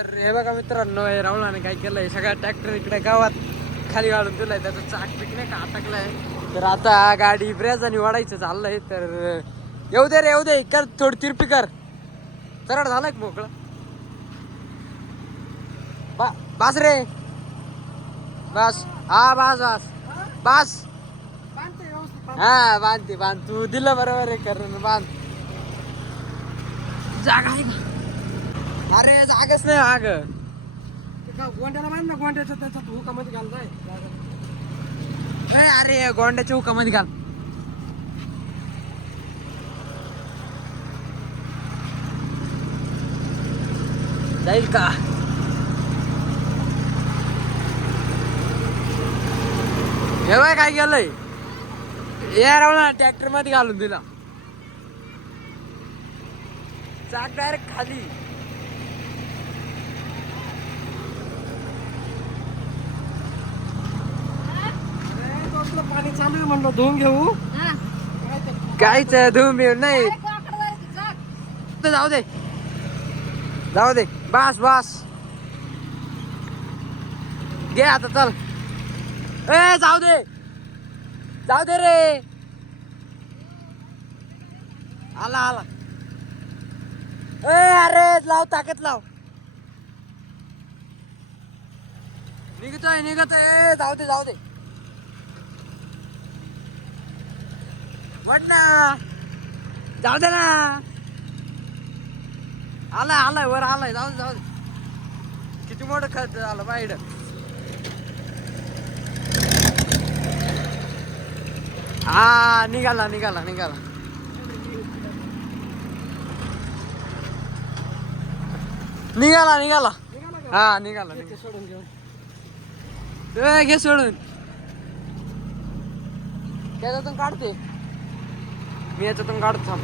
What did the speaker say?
तर हे बघा मित्रांनो, हे राहुलाने काय केलंय, सगळा ट्रॅक्टर इकडे गावात खाली वाढून दिलाय. त्याचं चाक पिक नाही का अटकलाय. तर आता गाडी ब्रेज आणि वाढायचं चाललंय. तर येऊ दे रे, येऊ दे, कर थोडी तिरपी कर. सरळ झालाय मोकळं. बास रे, बस. हा बस बस बस. हा बांधते बांध, तू दिलं बरोबर आहे. कर बांध. जागा आहे का? अरे जागाच नाही आग. गोंड्याला बांध ना, गोंड्याच्या त्याच्यात हुकामध्ये घाल जाय. अरे गोंड्याच्या हुकामध्ये घाल. जाईल का? हे बाय काय केलंय, या राहुला ट्रॅक्टर मध्ये घालून दिला. चाक डायरेक्ट खाली. पाणी चालू आहे म्हणलं, धुवून घेऊ. काहीच धूम नाही. जाऊ दे, जाऊ दे, बस बस. घे आता, चल. ए जाऊ दे, जाऊ दे रे. आला आला. अरे लाव, ताकद लाव. निघतोय निघतोय. जाऊ दे जाऊ दे. वड ना, जाऊ दे ना. आलाय आलाय, वर आलाय. जाऊ दे जाऊ दे. किती मोठं खत आलं बाईड. हा निघाला निघाला निघाला. निघाला निघाला. हा निघाला निघाला. सोडून घेऊन घे सोडून. त्याच्यातून काढते मी, याच्यातून काढतो.